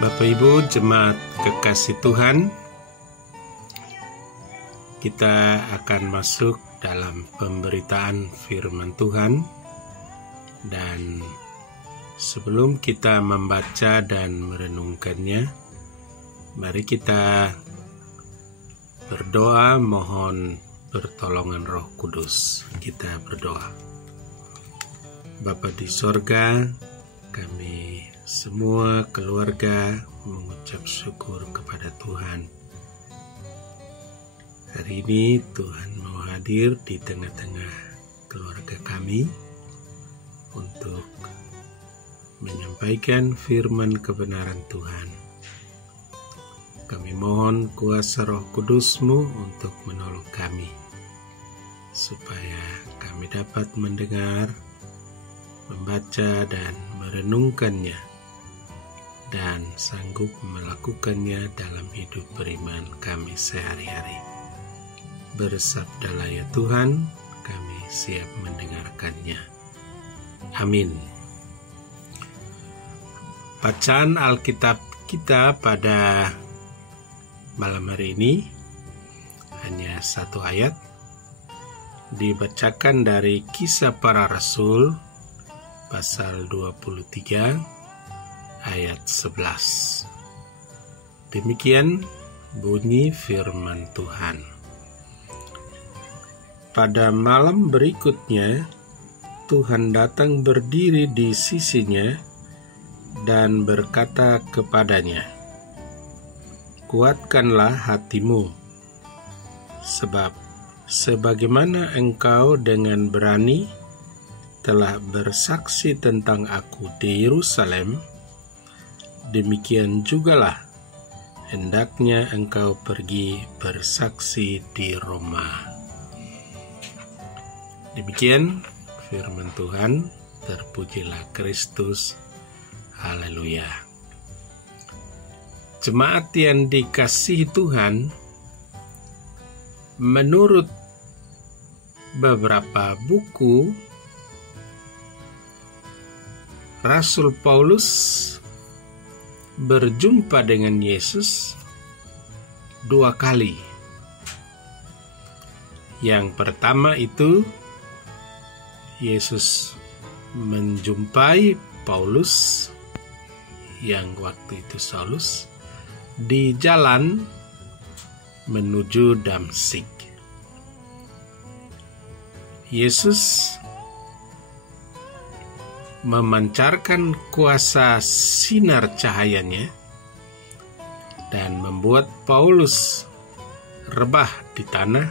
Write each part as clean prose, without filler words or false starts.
Bapak Ibu jemaat kekasih Tuhan, kita akan masuk dalam pemberitaan firman Tuhan. Dan sebelum kita membaca dan merenungkannya, mari kita berdoa mohon pertolongan Roh Kudus. Kita berdoa. Bapa di sorga, kami semua keluarga mengucap syukur kepada Tuhan. Hari ini Tuhan mau hadir di tengah-tengah keluarga kami untuk menyampaikan firman kebenaran Tuhan. Kami mohon kuasa Roh Kudus-Mu untuk menolong kami, supaya kami dapat mendengar, membaca dan merenungkannya, dan sanggup melakukannya dalam hidup beriman kami sehari-hari. Bersabdalah ya Tuhan, kami siap mendengarkannya. Amin. Bacaan Alkitab kita pada malam hari ini hanya satu ayat, dibacakan dari Kisah Para Rasul pasal 23 ayat 11. Demikian bunyi firman Tuhan. Pada malam berikutnya, Tuhan datang berdiri di sisinya dan berkata kepadanya, "Kuatkanlah hatimu, sebab sebagaimana engkau dengan berani telah bersaksi tentang aku di Yerusalem, demikian jugalah hendaknya engkau pergi bersaksi di Roma." Demikian firman Tuhan. Terpujilah Kristus. Haleluya. Jemaat yang dikasihi Tuhan, menurut beberapa buku, Rasul Paulus berjumpa dengan Yesus 2 kali. Yang pertama itu, Yesus menjumpai Paulus, yang waktu itu Saulus, di jalan menuju Damsyik. Yesus memancarkan kuasa sinar cahayanya dan membuat Paulus rebah di tanah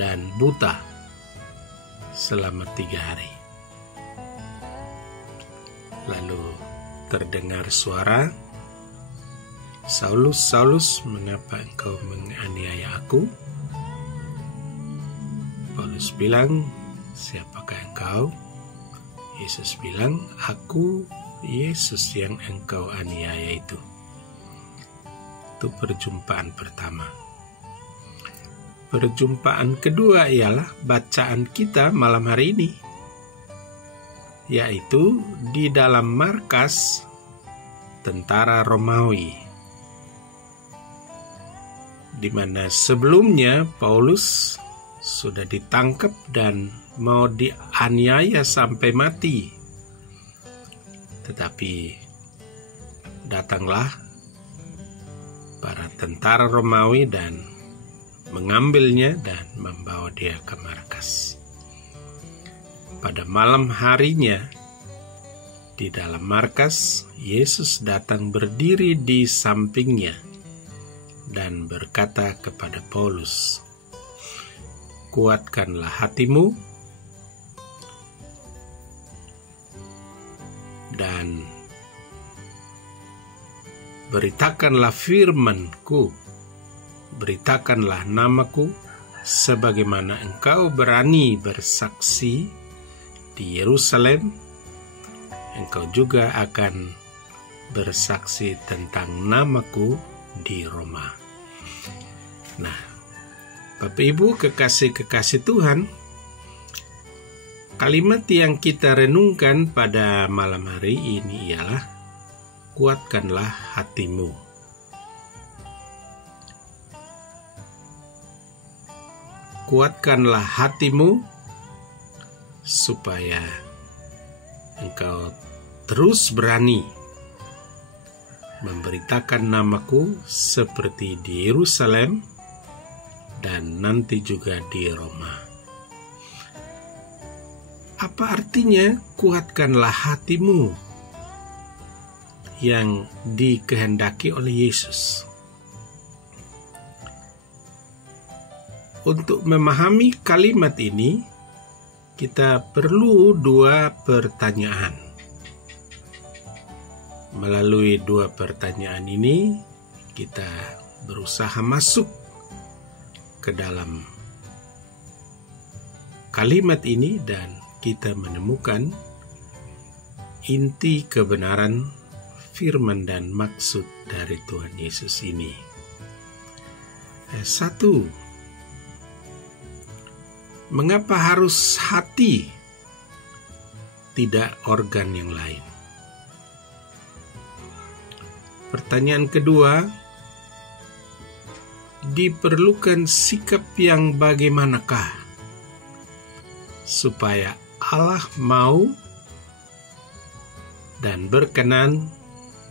dan buta selama 3 hari. Lalu terdengar suara, "Saulus, Saulus, mengapa engkau menganiaya aku?" Paulus bilang, "Siapakah engkau?" Yesus bilang, "Aku Yesus yang engkau aniaya itu." Itu perjumpaan pertama. Perjumpaan kedua ialah bacaan kita malam hari ini, yaitu di dalam markas tentara Romawi, di mana sebelumnya Paulus sudah ditangkap dan mau dianiaya sampai mati. Tetapi datanglah para tentara Romawi dan mengambilnya dan membawa dia ke markas. Pada malam harinya, di dalam markas, Yesus datang berdiri di sampingnya dan berkata kepada Paulus, "Kuatkanlah hatimu dan beritakanlah firman-Ku, beritakanlah namaku, sebagaimana engkau berani bersaksi di Yerusalem, engkau juga akan bersaksi tentang namaku di Roma." Nah, Bapak Ibu kekasih-kekasih Tuhan, kalimat yang kita renungkan pada malam hari ini ialah kuatkanlah hatimu. Kuatkanlah hatimu supaya engkau terus berani memberitakan namaku seperti di Yerusalem dan nanti juga di Roma. Apa artinya kuatkanlah hatimu yang dikehendaki oleh Yesus? Untuk memahami kalimat ini, kita perlu dua pertanyaan. Melalui dua pertanyaan ini, kita berusaha masuk ke dalam kalimat ini dan kita menemukan inti kebenaran firman dan maksud dari Tuhan Yesus ini. Satu, mengapa harus hati, tidak organ yang lain? Pertanyaan kedua, diperlukan sikap yang bagaimanakah supaya Allah mau dan berkenan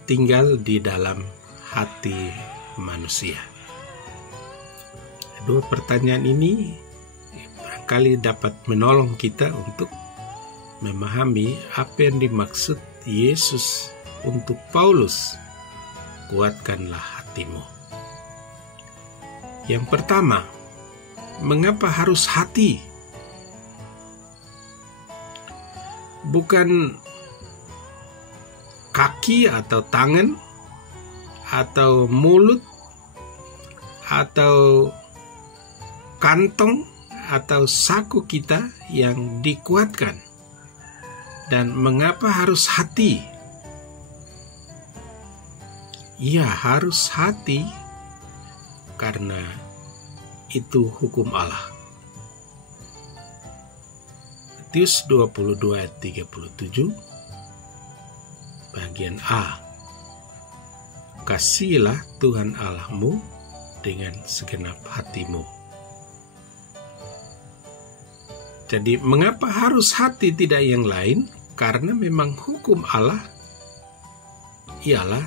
tinggal di dalam hati manusia? Dua pertanyaan ini barangkali dapat menolong kita untuk memahami apa yang dimaksud Yesus untuk Paulus, kuatkanlah hatimu. Yang pertama, mengapa harus hati? Bukan kaki atau tangan, atau mulut, atau kantong, atau saku kita yang dikuatkan. Dan mengapa harus hati? Ya, harus hati karena itu hukum Allah. Matius 22 ayat 37 bagian A. Kasihilah Tuhan Allahmu dengan segenap hatimu. Jadi mengapa harus hati tidak yang lain? Karena memang hukum Allah ialah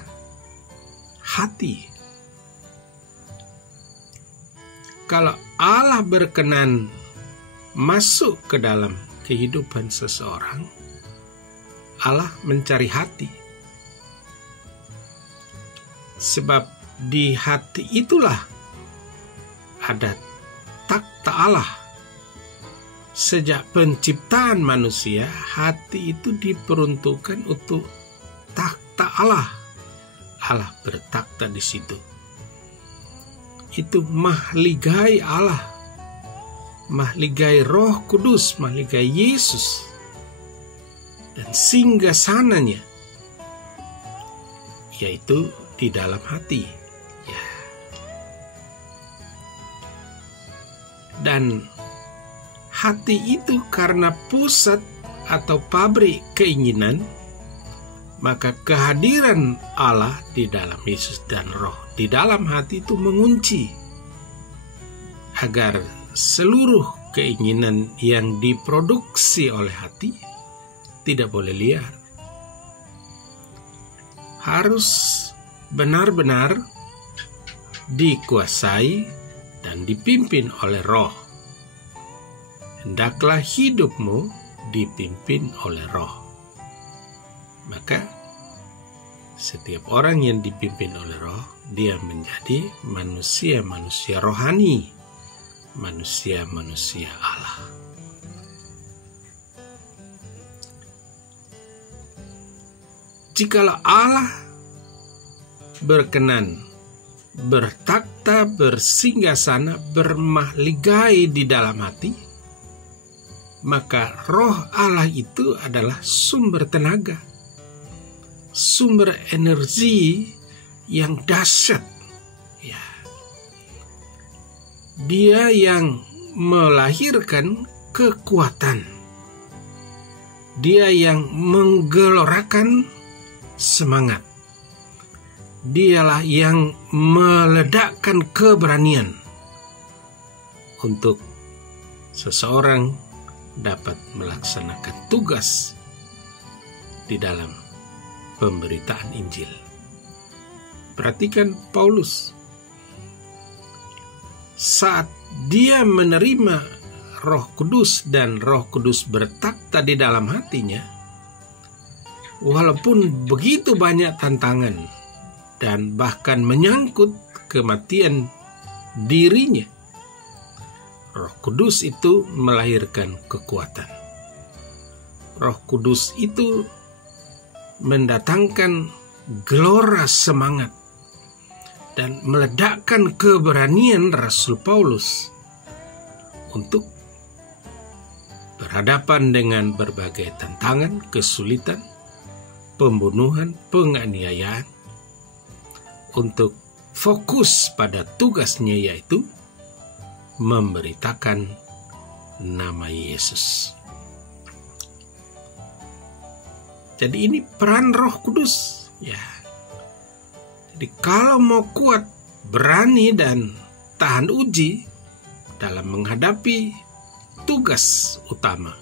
hati. Kalau Allah berkenan masuk ke dalam kehidupan seseorang, Allah mencari hati. Sebab di hati itulah ada takhta Allah. Sejak penciptaan manusia, hati itu diperuntukkan untuk takhta Allah. Allah bertakhta di situ. Itu mahligai Allah, mahligai Roh Kudus, mahligai Yesus, dan singgasananya, yaitu di dalam hati. Ya. Dan hati itu karena pusat atau pabrik keinginan, maka kehadiran Allah di dalam Yesus dan Roh di dalam hati itu mengunci agar seluruh keinginan yang diproduksi oleh hati tidak boleh liar. Harus benar-benar dikuasai dan dipimpin oleh Roh. Hendaklah hidupmu dipimpin oleh Roh. Maka setiap orang yang dipimpin oleh Roh, dia menjadi manusia-manusia rohani, manusia-manusia Allah. Jikalau Allah berkenan bertakhta, bersinggasana, bermahligai di dalam hati, maka Roh Allah itu adalah sumber tenaga, sumber energi yang dahsyat. Ya. Dia yang melahirkan kekuatan. Dia yang menggelorakan semangat. dialah yang meledakkan keberanian untuk seseorang dapat melaksanakan tugas di dalam pemberitaan Injil. Perhatikan Paulus, saat dia menerima Roh Kudus dan Roh Kudus bertakhta di dalam hatinya, walaupun begitu banyak tantangan dan bahkan menyangkut kematian dirinya, Roh Kudus itu melahirkan kekuatan. Roh Kudus itu mendatangkan gelora semangat dan meledakkan keberanian Rasul Paulus untuk berhadapan dengan berbagai tantangan, kesulitan, pembunuhan, penganiayaan, untuk fokus pada tugasnya, yaitu memberitakan nama Yesus. Jadi ini peran Roh Kudus, ya. Jadi kalau mau kuat, berani dan tahan uji dalam menghadapi tugas utama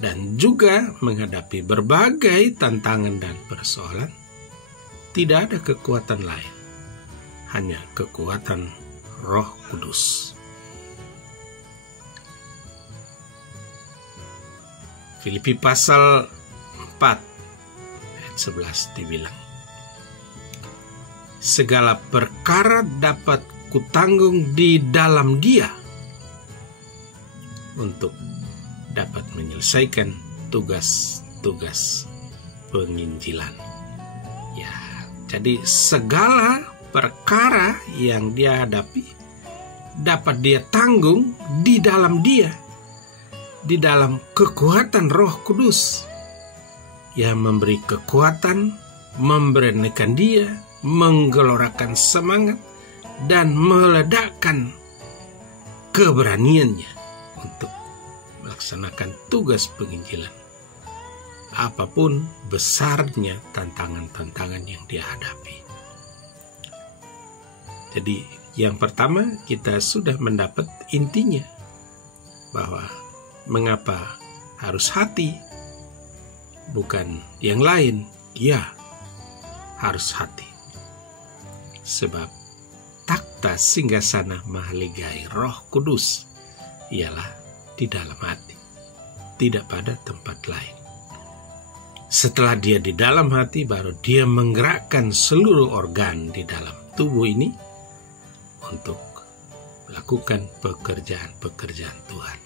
dan juga menghadapi berbagai tantangan dan persoalan, tidak ada kekuatan lain, hanya kekuatan Roh Kudus. Filipi pasal 4 ayat 11 dibilang, segala perkara dapat kutanggung di dalam Dia untuk dapat menyelesaikan tugas-tugas penginjilan. Ya, jadi segala perkara yang dia hadapi dapat dia tanggung di dalam Dia, di dalam kekuatan Roh Kudus yang memberi kekuatan, memberanikan dia, menggelorakan semangat, dan meledakkan keberaniannya untuk melaksanakan tugas penginjilan, apapun besarnya tantangan-tantangan yang dia hadapi. Jadi yang pertama, kita sudah mendapat intinya bahwa mengapa harus hati, bukan yang lain. Ya, harus hati, sebab takhta singgasana mahligai Roh Kudus ialah di dalam hati, tidak pada tempat lain. Setelah dia di dalam hati, baru dia menggerakkan seluruh organ di dalam tubuh ini untuk melakukan pekerjaan-pekerjaan Tuhan.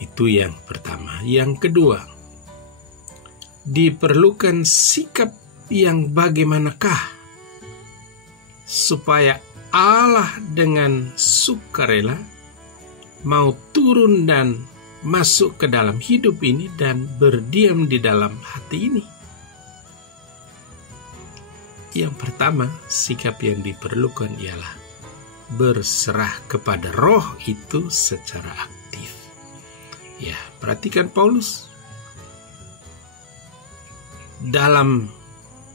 Itu yang pertama. Yang kedua, diperlukan sikap yang bagaimanakah supaya Allah dengan sukarela mau turun dan masuk ke dalam hidup ini dan berdiam di dalam hati ini. Yang pertama, sikap yang diperlukan ialah berserah kepada Roh itu secara aktif. Ya, perhatikan Paulus dalam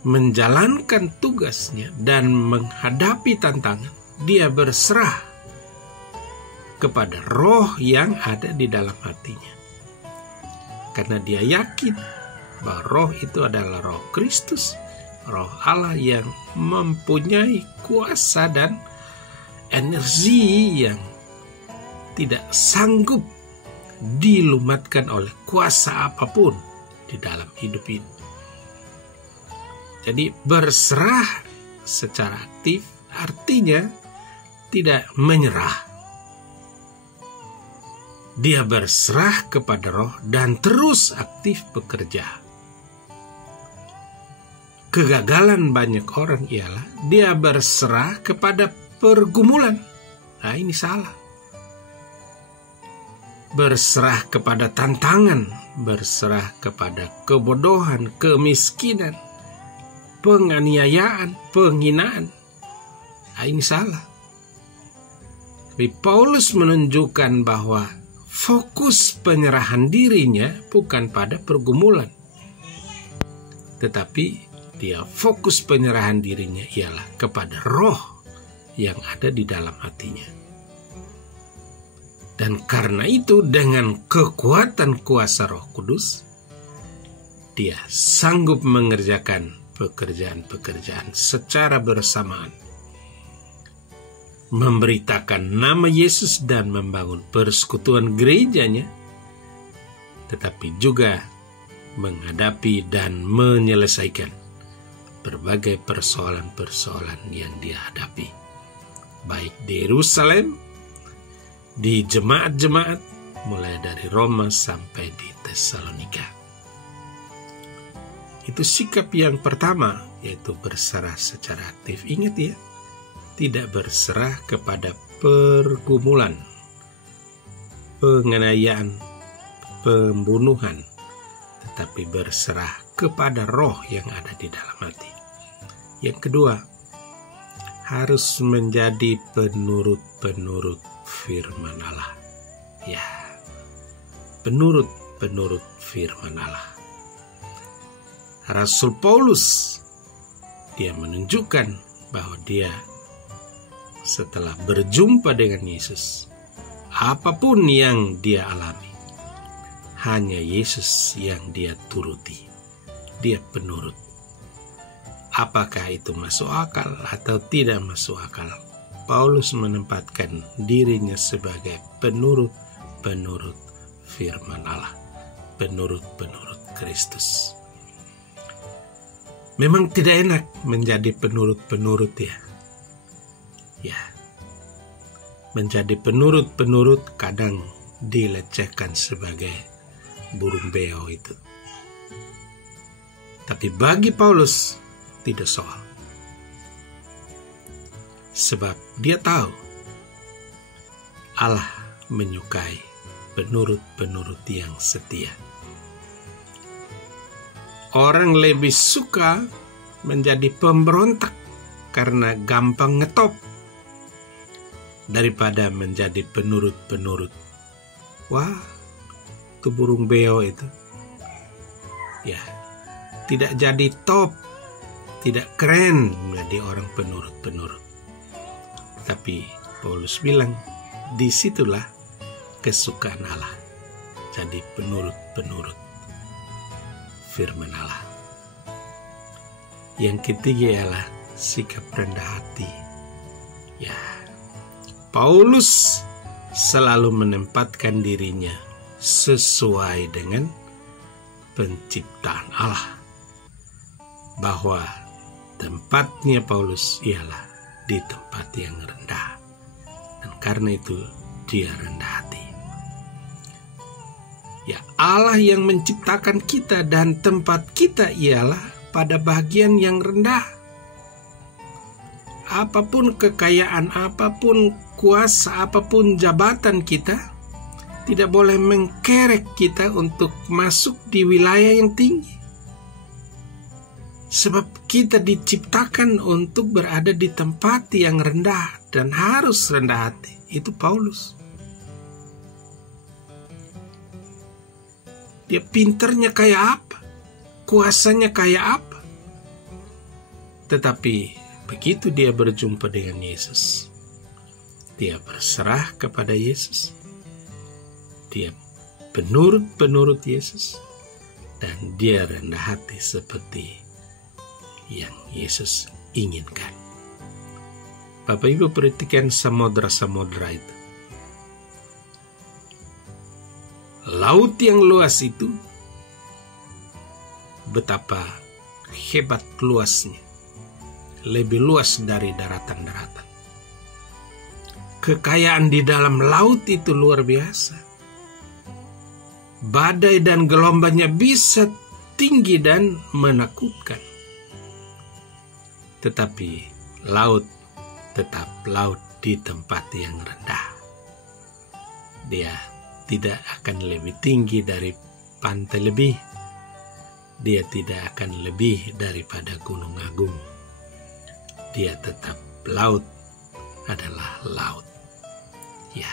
menjalankan tugasnya dan menghadapi tantangan, dia berserah kepada Roh yang ada di dalam hatinya. Karena dia yakin bahwa Roh itu adalah Roh Kristus, Roh Allah yang mempunyai kuasa dan energi yang tidak sanggup dilumatkan oleh kuasa apapun di dalam hidup ini. Jadi berserah secara aktif artinya tidak menyerah. Dia berserah kepada Roh dan terus aktif bekerja. Kegagalan banyak orang ialah dia berserah kepada pergumulan. Nah, ini salah. Berserah kepada tantangan, berserah kepada kebodohan, kemiskinan, penganiayaan, penghinaan. Nah, ini salah. Tapi Paulus menunjukkan bahwa fokus penyerahan dirinya bukan pada pergumulan, tetapi dia fokus penyerahan dirinya ialah kepada roh yang ada di dalam hatinya. Dan karena itu dengan kekuatan kuasa Roh Kudus, dia sanggup mengerjakan pekerjaan-pekerjaan secara bersamaan, memberitakan nama Yesus dan membangun persekutuan gerejanya, tetapi juga menghadapi dan menyelesaikan berbagai persoalan-persoalan yang dia hadapi, baik di Yerusalem, di jemaat-jemaat, mulai dari Roma sampai di Tesalonika. Itu sikap yang pertama, yaitu berserah secara aktif. Ingat ya, tidak berserah kepada pergumulan, penganiayaan, pembunuhan, tetapi berserah kepada roh yang ada di dalam hati. Yang kedua, harus menjadi penurut-penurut firman Allah. Ya, penurut-penurut firman Allah. Rasul Paulus, dia menunjukkan bahwa dia setelah berjumpa dengan Yesus, apapun yang dia alami, hanya Yesus yang dia turuti. Dia penurut. Apakah itu masuk akal atau tidak masuk akal, Paulus menempatkan dirinya sebagai penurut-penurut firman Allah, penurut-penurut Kristus. Memang tidak enak menjadi penurut-penurut ya. Ya, menjadi penurut-penurut kadang dilecehkan sebagai burung beo itu. Tapi bagi Paulus tidak soal. Sebab dia tahu Allah menyukai penurut-penurut yang setia. Orang lebih suka menjadi pemberontak karena gampang ngetop daripada menjadi penurut-penurut. Wah, itu burung beo itu. Ya, tidak jadi top, tidak keren menjadi orang penurut-penurut. Tapi Paulus bilang, disitulah kesukaan Allah, jadi penurut-penurut firman Allah. Yang ketiga ialah sikap rendah hati. Ya, Paulus selalu menempatkan dirinya sesuai dengan penciptaan Allah, bahwa tempatnya Paulus ialah di tempat yang rendah, dan karena itu dia rendah hati. Ya, Allah yang menciptakan kita dan tempat kita ialah pada bagian yang rendah. Apapun kekayaan, apapun kuasa, apapun jabatan kita, tidak boleh mengkerek kita untuk masuk di wilayah yang tinggi. Sebab kita diciptakan untuk berada di tempat yang rendah dan harus rendah hati. Itu Paulus. Dia pinternya kayak apa, kuasanya kayak apa. Tetapi begitu dia berjumpa dengan Yesus, dia berserah kepada Yesus, dia penurut-penurut Yesus, dan dia rendah hati seperti yang Yesus inginkan. Bapak Ibu perhatikan samudra-samudra itu. Laut yang luas itu, betapa hebat luasnya, lebih luas dari daratan-daratan. Kekayaan di dalam laut itu luar biasa. Badai dan gelombangnya bisa tinggi dan menakutkan. Tetapi laut tetap laut di tempat yang rendah. Dia tidak akan lebih tinggi dari pantai lebih. Dia tidak akan lebih daripada gunung agung. Dia tetap laut adalah laut. Ya.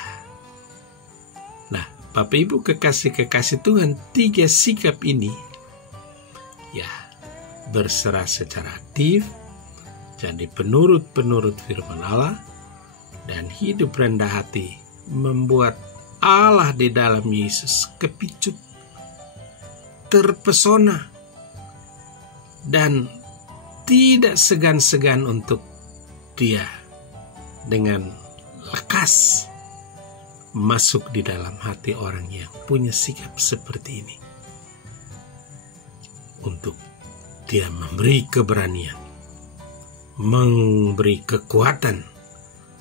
Nah, Bapak Ibu kekasih-kekasih Tuhan, 3 sikap ini ya berserah secara aktif, jadi penurut-penurut firman Allah, dan hidup rendah hati membuat Allah di dalam Yesus kepicut, terpesona, dan tidak segan-segan untuk dia dengan lekas masuk di dalam hati orang yang punya sikap seperti ini, untuk dia memberi keberanian, memberi kekuatan,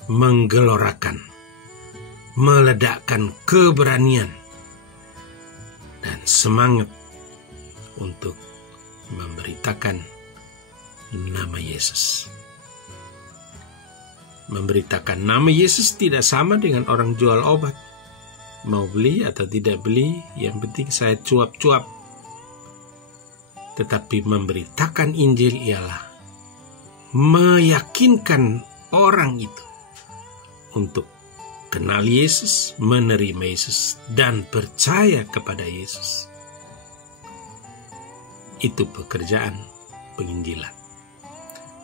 menggelorakan, meledakkan keberanian dan semangat untuk memberitakan nama Yesus. Memberitakan nama Yesus tidak sama dengan orang jual obat. Mau beli atau tidak beli, yang penting saya cuap-cuap. Tetapi memberitakan Injil ialah meyakinkan orang itu untuk kenal Yesus, menerima Yesus, dan percaya kepada Yesus. Itu pekerjaan penginjilan.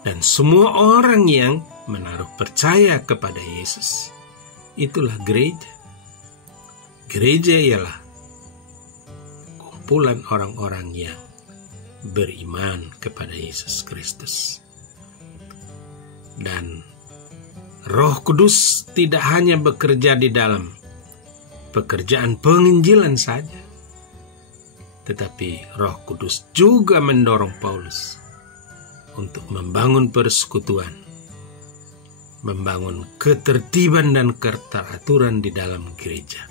Dan semua orang yang menaruh percaya kepada Yesus, itulah gereja. Gereja ialah kumpulan orang-orang yang beriman kepada Yesus Kristus. Dan Roh Kudus tidak hanya bekerja di dalam pekerjaan penginjilan saja, tetapi Roh Kudus juga mendorong Paulus untuk membangun persekutuan, membangun ketertiban dan keteraturan di dalam gereja,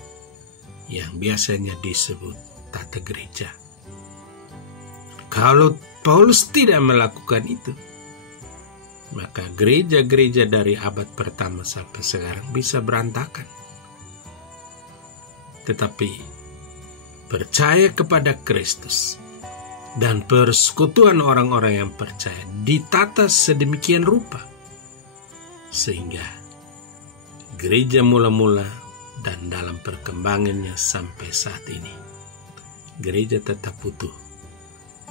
yang biasanya disebut tata gereja. Kalau Paulus tidak melakukan itu, maka gereja-gereja dari abad pertama sampai sekarang bisa berantakan. Tetapi percaya kepada Kristus dan persekutuan orang-orang yang percaya ditata sedemikian rupa, sehingga gereja mula-mula dan dalam perkembangannya sampai saat ini, gereja tetap utuh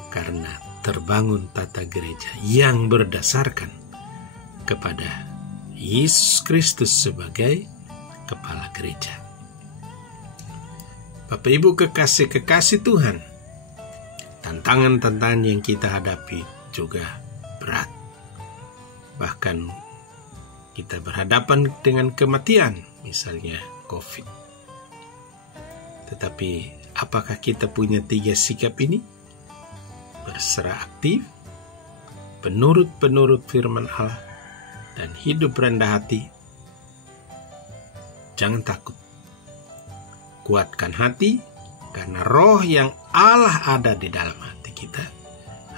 karena terbangun tata gereja yang berdasarkan kepada Yesus Kristus sebagai kepala gereja. Bapak Ibu kekasih-kekasih Tuhan, tantangan-tantangan yang kita hadapi juga berat. Bahkan kita berhadapan dengan kematian, misalnya COVID. Tetapi apakah kita punya 3 sikap ini? Berserah aktif, penurut-penurut firman Allah, dan hidup rendah hati. Jangan takut. Kuatkan hati, karena roh yang Allah ada di dalam hati kita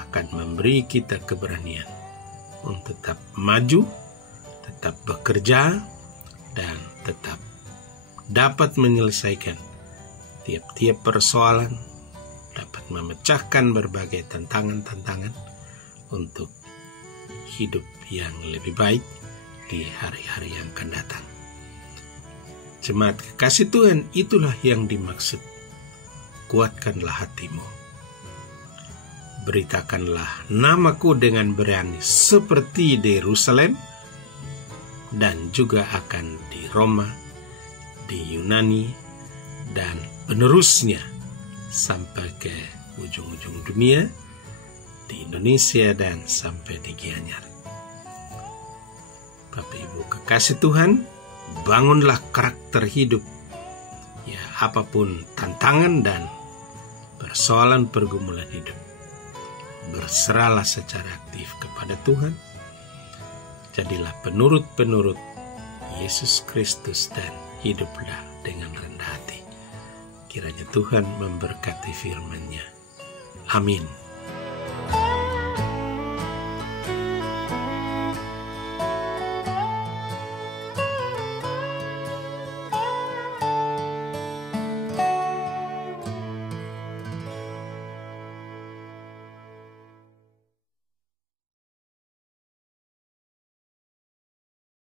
akan memberi kita keberanian untuk tetap maju, tetap bekerja, dan tetap dapat menyelesaikan tiap-tiap persoalan, dapat memecahkan berbagai tantangan-tantangan untuk hidup yang lebih baik di hari-hari yang akan datang. Jemaat kekasih Tuhan, itulah yang dimaksud. Kuatkanlah hatimu. Beritakanlah namaku dengan berani seperti di Yerusalem, dan juga akan di Roma, di Yunani, dan penerusnya sampai ke ujung-ujung dunia, di Indonesia, dan sampai di Gianyar. Bapak Ibu kekasih Tuhan, bangunlah karakter hidup. Ya, apapun tantangan dan persoalan pergumulan hidup, berserahlah secara aktif kepada Tuhan. Jadilah penurut-penurut Yesus Kristus dan hiduplah dengan rendah hati. Kiranya Tuhan memberkati firman-Nya. Amin.